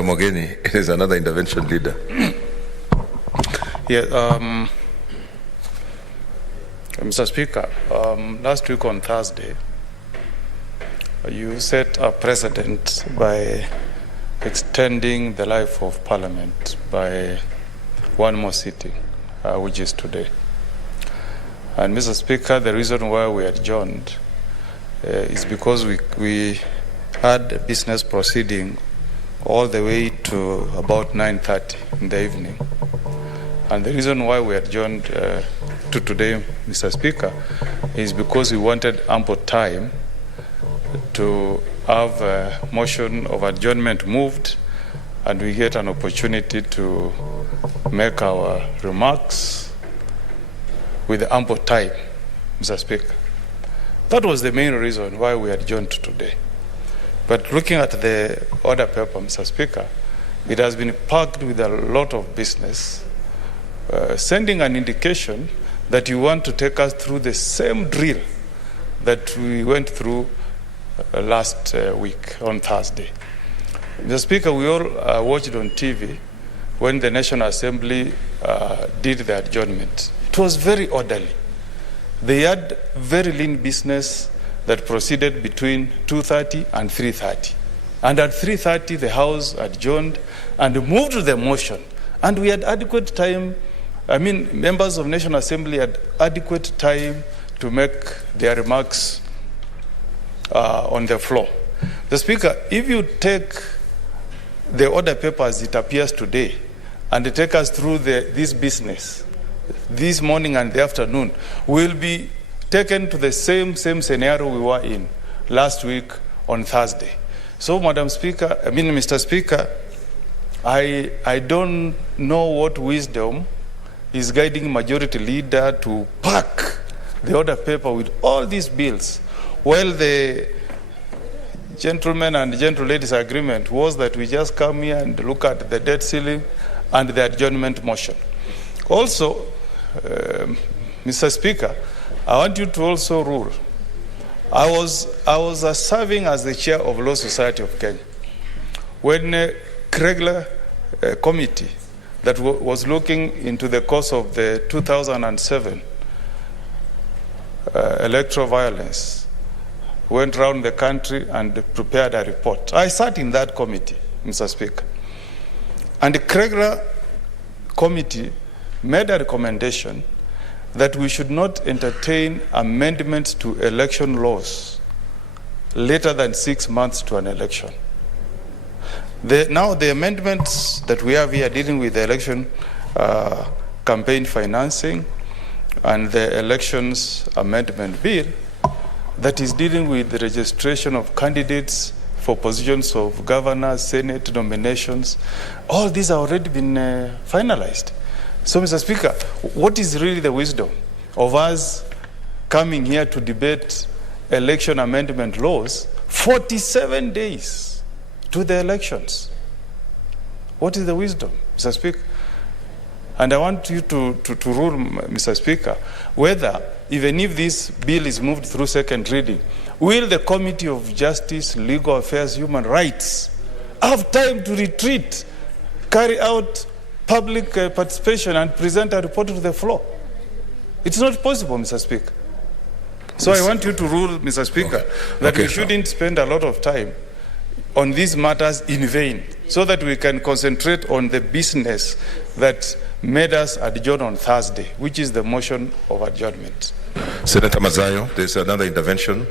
Mogeni is another intervention leader. Yeah, Mr. Speaker, last week on Thursday, you set a precedent by extending the life of Parliament by one more sitting, which is today. And Mr. Speaker, the reason why we adjourned is because we had a business proceeding all the way to about 9:30 in the evening. And the reason why we adjourned to today, Mr. Speaker, is because we wanted ample time to have a motion of adjournment moved and we get an opportunity to make our remarks with ample time, Mr. Speaker. That was the main reason why we adjourned to today. But looking at the order paper, Mr. Speaker, it has been packed with a lot of business, sending an indication that you want to take us through the same drill that we went through last week on Thursday. Mr. Speaker, we all watched on TV when the National Assembly did the adjournment. It was very orderly. They had very lean business that proceeded between 2:30 and 3:30. And at 3:30, the House adjourned and moved to the motion. And we had adequate time, members of National Assembly had adequate time to make their remarks on the floor. The Speaker, if you take the order paper as it appears today and take us through this business, this morning and the afternoon, we'll be taken to the same scenario we were in last week on Thursday. So, Mr. Speaker, I don't know what wisdom is guiding Majority Leader to pack the order paper with all these bills, while the gentlemen and gentle ladies agreement was that we just come here and look at the debt ceiling and the adjournment motion. Also, Mr. Speaker, I want you to also rule. I was serving as the chair of Law Society of Kenya when Kreigler committee that was looking into the cause of the 2007 electoral violence went around the country and prepared a report. I sat in that committee, Mr. Speaker. And the Kreigler committee made a recommendation that we should not entertain amendments to election laws later than 6 months to an election. Now the amendments that we have here dealing with the election campaign financing and the elections amendment bill that is dealing with the registration of candidates for positions of governor, senate nominations, all these have already been finalized. So, Mr. Speaker, what is really the wisdom of us coming here to debate election amendment laws 47 days to the elections? What is the wisdom, Mr. Speaker? And I want you to rule, Mr. Speaker, whether, even if this bill is moved through second reading, will the Committee of Justice, Legal Affairs, Human Rights have time to retreat, carry out public participation and present a report to the floor? It's not possible, Mr. Speaker. So I want you to rule, Mr. Speaker, that we shouldn't spend a lot of time on these matters in vain, so that we can concentrate on the business that made us adjourn on Thursday, which is the motion of adjournment. Senator Mazayo, there's another intervention.